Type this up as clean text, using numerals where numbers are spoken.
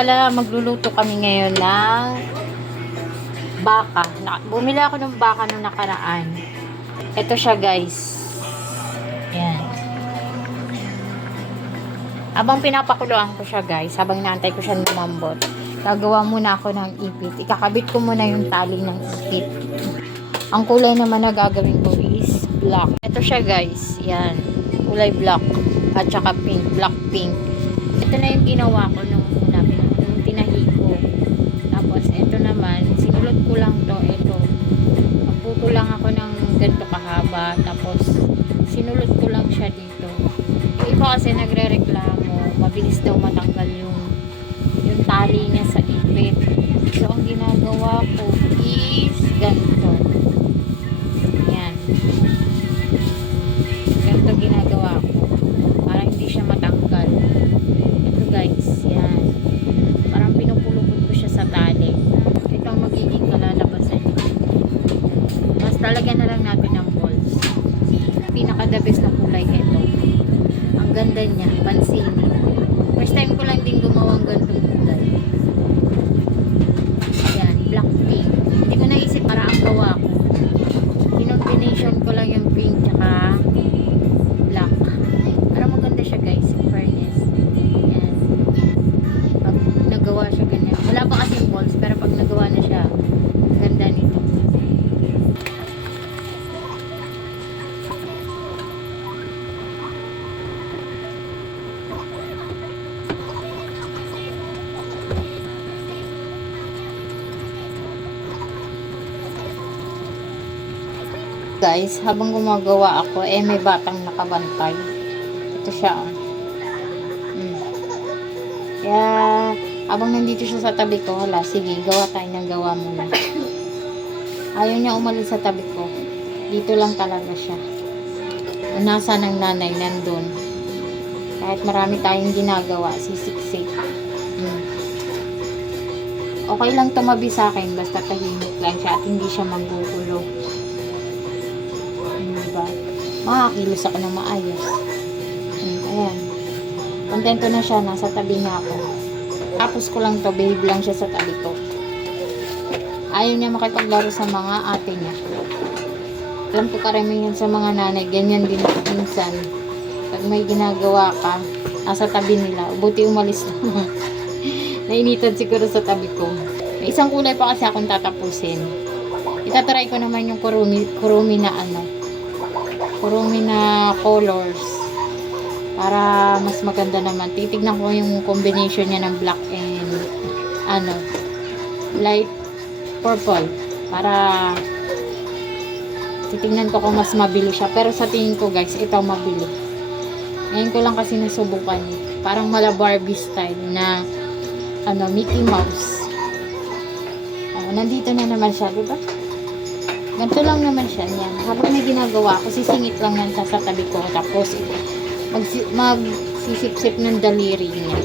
Pala magluluto kami ngayon ng baka. Bumili ako ng baka nung nakaraan. Ito siya guys. Yan. Habang pinapakuluan ko siya guys, habang naantay ko siya lumambot, gagawa muna ako ng ipit. Ikakabit ko muna yung tali ng ipit. Ang kulay naman na gagawin ko is black. Ito siya guys. Yan. Kulay black. At saka pink. Black pink. Ito na yung ginawa ko nung una. Nung tinahi ko. Tapos ito naman, sinulot ko lang to. Ito. Magputo lang ako ng ganito kahaba. Tapos sinulot ko lang siya dito. Yung iba kasi nagre-reklamo. Mabilis daw matanggal yung tali niya sa ipit. So ang ginagawa ko is ganito. Yan. Ganito ginagawa ko. Para hindi siya matanggal. Ito guys. Yan. Parang pinupulupot ko siya sa tali. Ito ang magiging kalalabasan niya. Mas talagyan na lang natin ng balls. Pinaka-the best na kulay ito. Ang ganda niya. Pansinin. First time ko lang din gumawang ganitong kulay. Ayan. Black pink. Hindi ko naisip para ang gawa ko. Kinombination ko lang yung pink tsaka black. Para maganda siya guys. In fairness. Ayan. Pag nagawa siya ganyan. Wala pa kasi balls. Pero pag nagawa na siya, ganda nito. Guys, habang gumagawa ako, may batang nakabantay. Ito siya, oh. Kaya, habang nandito siya sa tabi ko, hala, sige, gawa tayo ng gawa muna. Ayaw niya umalis sa tabi ko. Dito lang talaga siya. Nasa ng nanay, nandun. Kahit marami tayong ginagawa, sisiksik. Okay lang tumabi sa akin, basta tahimik lang siya at hindi siya manggugulo. Diba? Makakilos ako ng maayos. Ayan. Kontento na siya. Nasa tabi niya ako. Tapos ko lang to. Behave lang siya sa tabi ko. Ayaw niya makipaglaro sa mga ate niya. Alam ko karamihan sa mga nanay. Ganyan din minsan. Pag may ginagawa ka, nasa tabi nila. Buti umalis na. Nainitan siguro sa tabi ko. May isang kulay pa kasi akong tatapusin. Itatry ko naman yung kurumi na kurumi na colors para mas maganda naman. Titignan ko yung combination niya ng black and light purple para titignan ko kung mas mabili siya. Pero sa tingin ko guys, ito mabili. Ngayon ko lang kasi nasubukan. Parang mala Barbie style na Mickey Mouse. Nandito na naman siya, diba? Ganito lang naman siya. Yan. Habang may ginagawa ako, sisingit lang yan sa tabi ko. Tapos, magsisip-sip ng daliri niya.